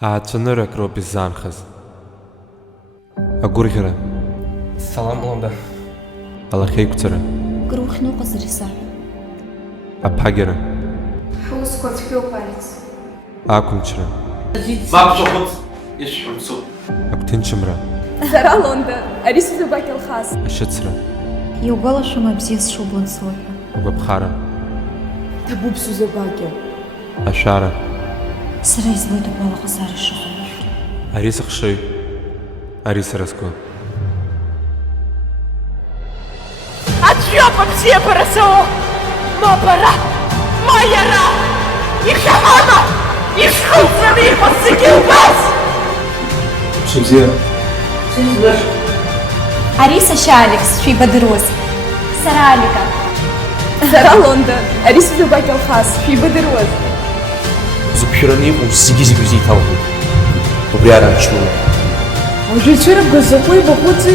Аацәанырак роуп иззаанхаз. Агәырӷьара, Салам Лонда. алахьеиқәҵара, Кыр ухьныҟазар исаҳәа. аԥагьара, Ҳусқәа цәгьоуп Аликс. ақәымчра, Бабшахуц, ишҳәымцу. агәҭынчымра, Сара Лонда, ари сыӡбак Алхас. ашьыцра, Иугәалашәома бзиа сшубон суҳәа. агәаԥхара, Ҭабуп сузабакьа. ашәара, Сара избоит агәалаҟазара шыҟалашәгьы. ари сыхшыҩ, ари сара сгәы. Аӡәҩоуп абзиабара сауа! Ма бара, ма иара! Ихьаҳама! Ишхылҵраны иҟаз зегьы убас! Шыбзиа. Ари сашьа Алекс, шәибадыруаз. Сара Алика. Сара Лонда, ари сыӡбак Алхас, шәибадыруаз. Зықәшәараны иҟоу зегьы узеиҭалҳәеит. Убри ара амчнура. Уажәы ицәырыбгаз закәу ибахәыци?